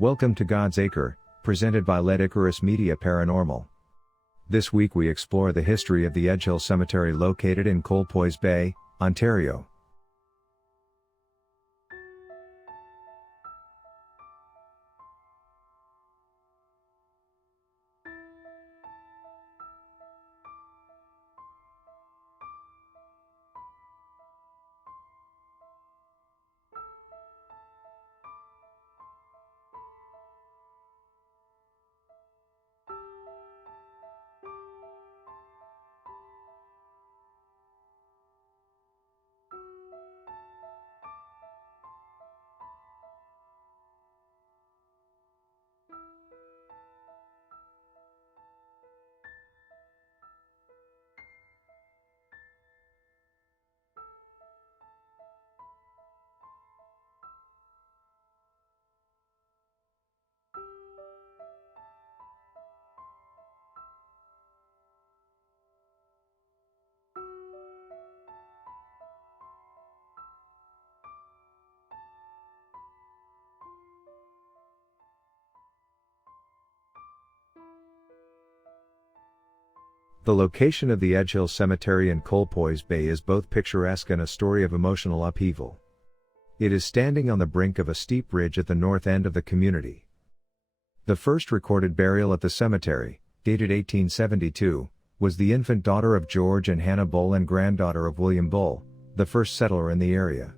Welcome to God's Acre, presented by Ledicarus Media Paranormal. This week we explore the history of the Edgehill Cemetery located in Colpoy Bay, Ontario. The location of the Edgehill Cemetery in Colpoy Bay is both picturesque and a story of emotional upheaval. It is standing on the brink of a steep ridge at the north end of the community. The first recorded burial at the cemetery, dated 1872, was the infant daughter of George and Hannah Bull and granddaughter of William Bull, the first settler in the area.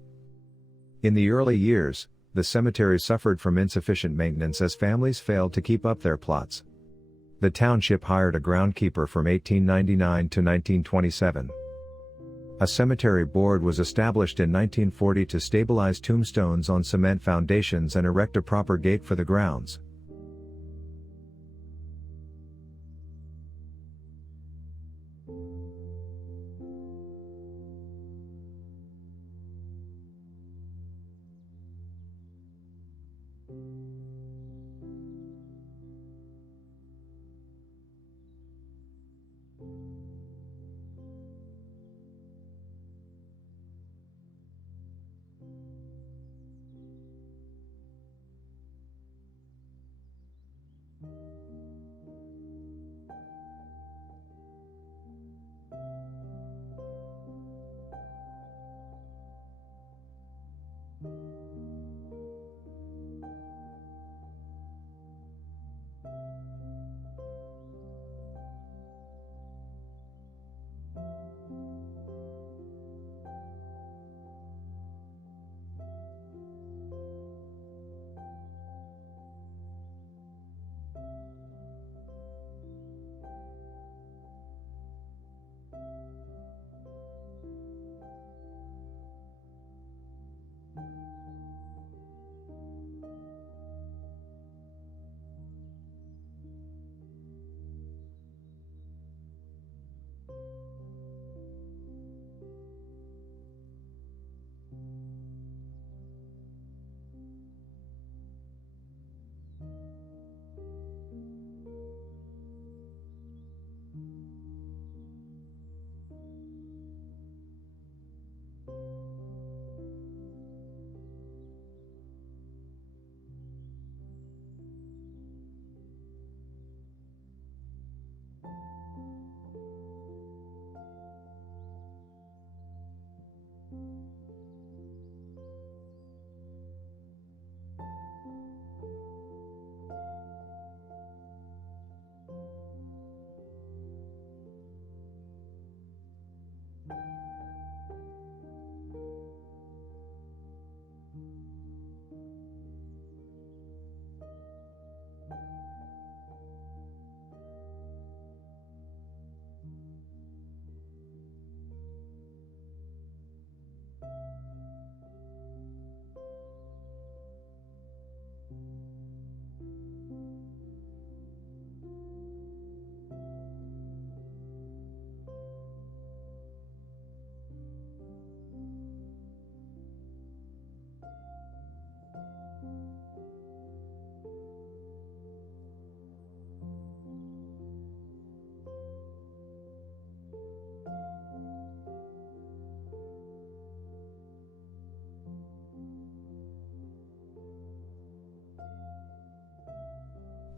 In the early years, the cemetery suffered from insufficient maintenance as families failed to keep up their plots. The township hired a groundkeeper from 1899 to 1927. A cemetery board was established in 1940 to stabilize tombstones on cement foundations and erect a proper gate for the grounds.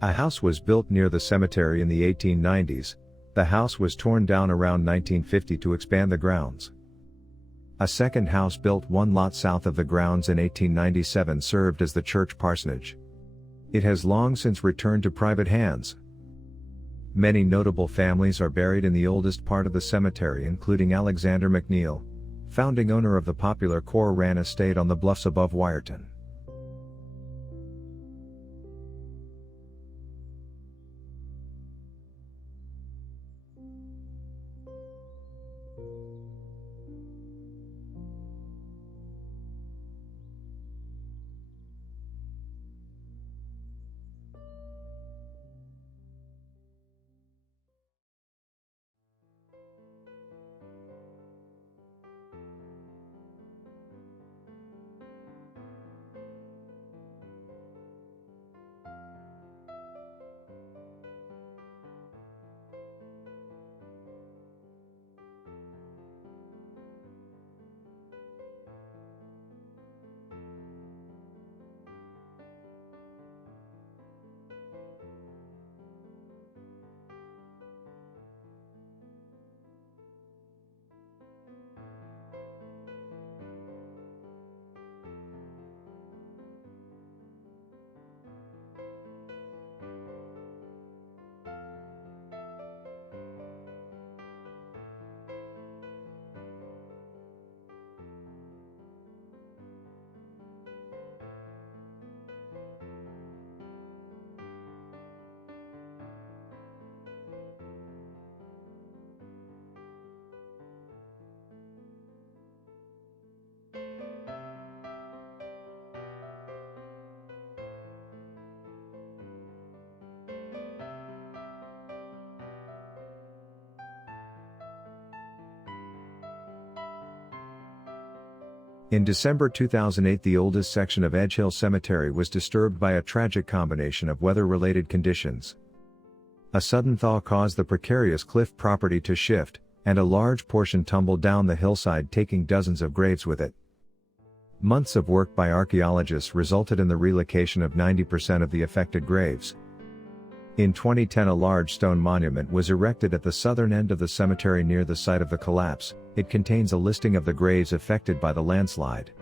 A house was built near the cemetery in the 1890s. The house was torn down around 1950 to expand the grounds. A second house built one lot south of the grounds in 1897 served as the church parsonage. It has long since returned to private hands. Many notable families are buried in the oldest part of the cemetery, including Alexander McNeil, founding owner of the popular Cor Rann estate on the bluffs above Wyerton. In December 2008, the oldest section of Edgehill Cemetery was disturbed by a tragic combination of weather-related conditions. A sudden thaw caused the precarious cliff property to shift, and a large portion tumbled down the hillside, taking dozens of graves with it. Months of work by archaeologists resulted in the relocation of 90% of the affected graves. In 2010, a large stone monument was erected at the southern end of the cemetery near the site of the collapse. It contains a listing of the graves affected by the landslide.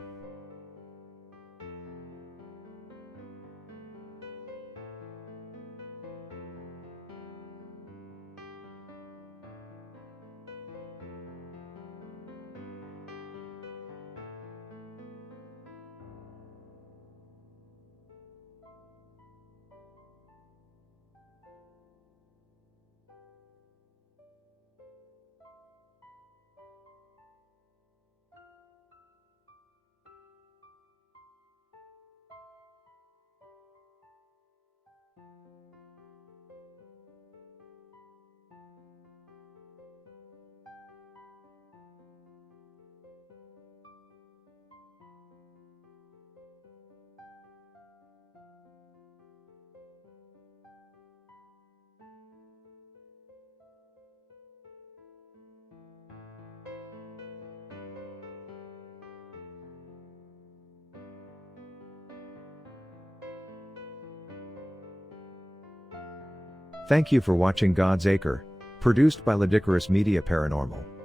Thank you for watching God's Acre, produced by Ledicarus Media Paranormal.